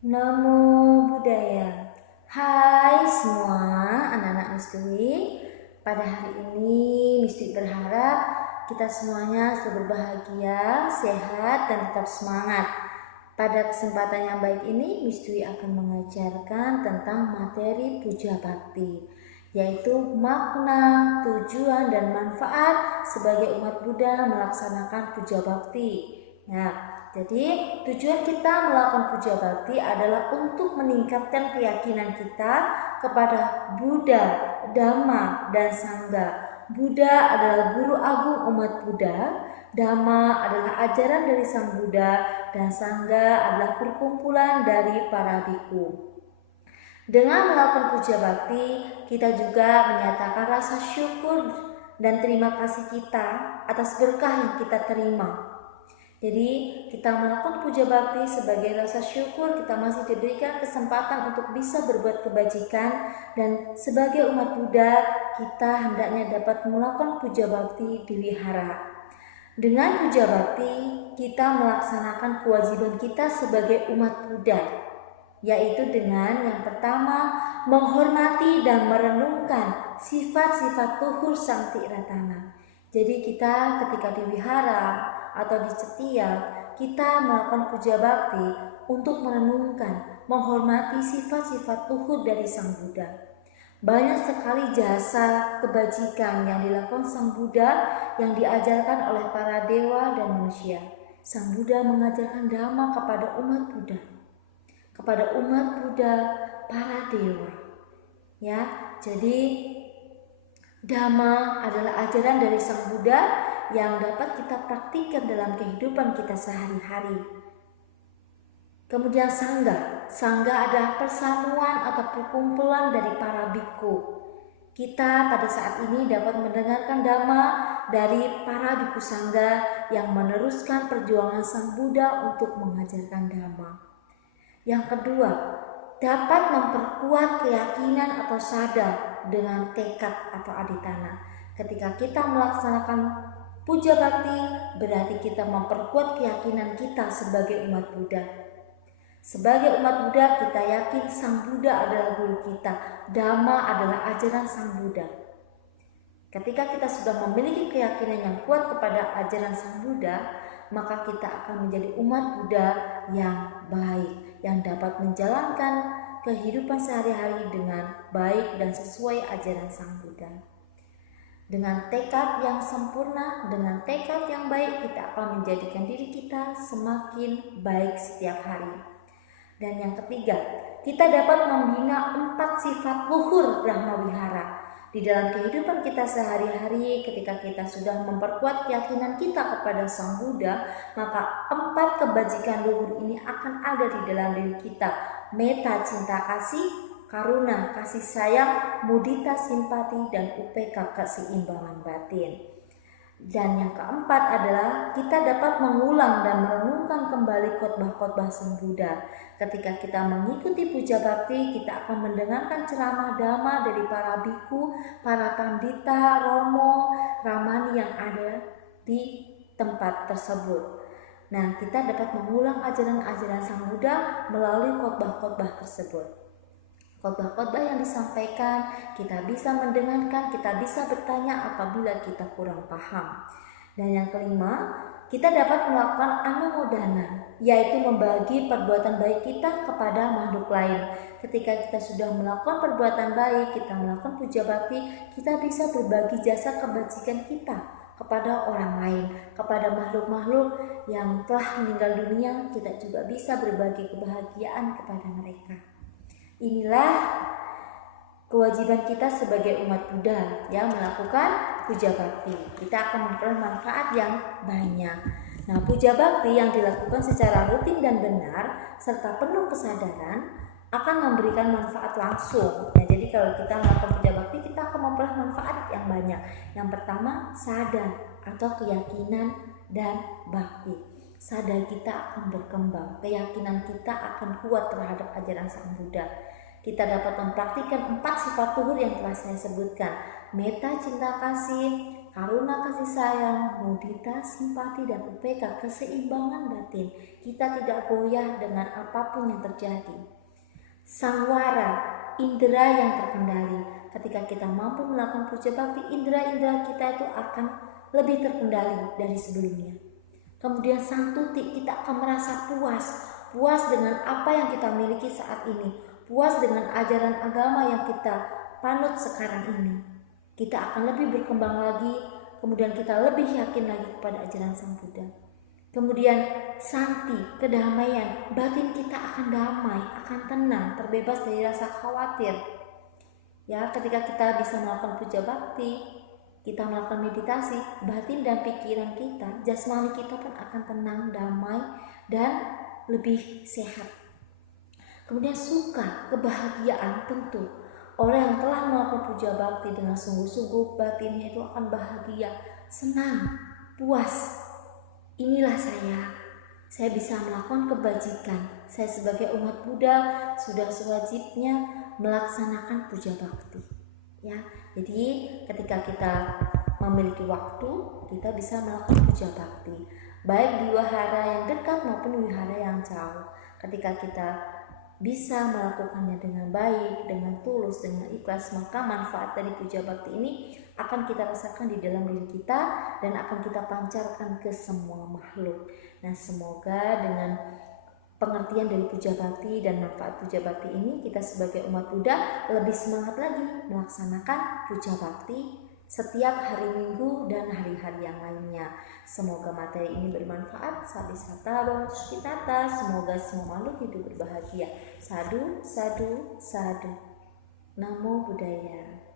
Namo Buddhaya. Hai semua anak-anak Miss Dwi. Pada hari ini Miss Dwi berharap kita semuanya selalu berbahagia, sehat, dan tetap semangat. Pada kesempatan yang baik ini Miss Dwi akan mengajarkan tentang materi puja bakti, yaitu makna, tujuan, dan manfaat sebagai umat Buddha melaksanakan puja bakti. Jadi tujuan kita melakukan puja bakti adalah untuk meningkatkan keyakinan kita kepada Buddha, Dhamma, dan Sangha. Buddha adalah guru agung umat Buddha, Dhamma adalah ajaran dari Sang Buddha, dan Sangha adalah perkumpulan dari para biku. Dengan melakukan puja bakti, kita juga menyatakan rasa syukur dan terima kasih kita atas berkah yang kita terima. Jadi kita melakukan puja bakti sebagai rasa syukur kita masih diberikan kesempatan untuk bisa berbuat kebajikan, dan sebagai umat Buddha kita hendaknya dapat melakukan puja bakti di wihara. Dengan puja bakti kita melaksanakan kewajiban kita sebagai umat Buddha, yaitu dengan yang pertama menghormati dan merenungkan sifat-sifat luhur Sang Tiratana. Jadi kita ketika di wihara atau di setiap kita melakukan puja bakti untuk merenungkan, menghormati sifat-sifat luhur dari Sang Buddha. Banyak sekali jasa kebajikan yang dilakukan Sang Buddha yang diajarkan oleh para dewa dan manusia. Sang Buddha mengajarkan Dhamma kepada umat Buddha, para dewa. Jadi Dhamma adalah ajaran dari Sang Buddha yang dapat kita praktikkan dalam kehidupan kita sehari-hari. Kemudian Sangha adalah persamuan atau perkumpulan dari para biku. Kita pada saat ini dapat mendengarkan Dhamma dari para biku Sangha yang meneruskan perjuangan Sang Buddha untuk mengajarkan Dhamma. Yang kedua, dapat memperkuat keyakinan atau sadar dengan tekad atau aditana. Ketika kita melaksanakan puja bakti, berarti kita memperkuat keyakinan kita sebagai umat Buddha. Sebagai umat Buddha, kita yakin Sang Buddha adalah guru kita, Dhamma adalah ajaran Sang Buddha. Ketika kita sudah memiliki keyakinan yang kuat kepada ajaran Sang Buddha, maka kita akan menjadi umat Buddha yang baik, yang dapat menjalankan kehidupan sehari-hari dengan baik dan sesuai ajaran Sang Buddha. Dengan tekad yang sempurna, dengan tekad yang baik, kita akan menjadikan diri kita semakin baik setiap hari. Dan yang ketiga, kita dapat membina 4 sifat luhur Brahma Wihara. Di dalam kehidupan kita sehari-hari, ketika kita sudah memperkuat keyakinan kita kepada Sang Buddha, maka 4 kebajikan luhur ini akan ada di dalam diri kita. Metta, cinta kasih, karuna, kasih sayang, mudita, simpati, dan upeka, keseimbangan batin. Dan yang keempat adalah kita dapat mengulang dan merenungkan kembali khotbah-khotbah Sang Buddha. Ketika kita mengikuti puja bakti, kita akan mendengarkan ceramah Dhamma dari para biku, para pandita, romo, ramani yang ada di tempat tersebut. Nah, kita dapat mengulang ajaran-ajaran Sang Buddha melalui khotbah-khotbah tersebut. Khotbah-khotbah yang disampaikan, kita bisa mendengarkan, kita bisa bertanya apabila kita kurang paham. Dan yang kelima, kita dapat melakukan anumodana, yaitu membagi perbuatan baik kita kepada makhluk lain. Ketika kita sudah melakukan perbuatan baik, kita melakukan puja bakti, kita bisa berbagi jasa kebajikan kita kepada orang lain, kepada makhluk-makhluk yang telah meninggal dunia. Kita juga bisa berbagi kebahagiaan kepada mereka. Inilah kewajiban kita sebagai umat Buddha yang melakukan puja bakti. Kita akan memperoleh manfaat yang banyak. Nah, puja bakti yang dilakukan secara rutin dan benar serta penuh kesadaran akan memberikan manfaat langsung. Nah, jadi kalau kita melakukan puja bakti, kita akan memperoleh manfaat yang banyak. Yang pertama, sadar atau keyakinan dan bakti. Sadar kita akan berkembang, keyakinan kita akan kuat terhadap ajaran Sang Buddha. Kita dapat mempraktikkan 4 sifat luhur yang telah saya sebutkan: metta, cinta kasih, karuna kasih sayang, mudita, simpati, dan upeka, keseimbangan batin. Kita tidak goyah dengan apapun yang terjadi. Sangwara, indera yang terkendali. Ketika kita mampu melakukan puja bakti, indera-indera kita itu akan lebih terkendali dari sebelumnya. Kemudian santuti, kita akan merasa puas dengan apa yang kita miliki saat ini, puas dengan ajaran agama yang kita panut sekarang ini. Kita akan lebih berkembang lagi, kemudian kita lebih yakin lagi kepada ajaran Sang Buddha. Kemudian santi, kedamaian, batin kita akan damai, akan tenang, terbebas dari rasa khawatir. Ya, ketika kita bisa melakukan puja bakti, kita melakukan meditasi, batin dan pikiran kita, jasmani kita pun akan tenang, damai, dan lebih sehat. Kemudian suka, kebahagiaan tentu. Orang yang telah melakukan puja bakti dengan sungguh-sungguh, batinnya itu akan bahagia, senang, puas. Inilah saya bisa melakukan kebajikan. Saya sebagai umat Buddha sudah sewajibnya melaksanakan puja bakti. Ya, jadi ketika kita memiliki waktu, kita bisa melakukan puja bakti, baik di wihara yang dekat maupun wihara yang jauh. Ketika kita bisa melakukannya dengan baik, dengan tulus, dengan ikhlas, maka manfaat dari puja bakti ini akan kita rasakan di dalam diri kita dan akan kita pancarkan ke semua makhluk. Nah, semoga dengan pengertian dari puja bakti dan manfaat puja bakti ini, kita sebagai umat Buddha lebih semangat lagi melaksanakan puja bakti setiap hari Minggu dan hari-hari yang lainnya. Semoga materi ini bermanfaat. Sabi sata bang kita, semoga semua makhluk hidup berbahagia. Sadu, sadu, sadu. Namo Buddhaya.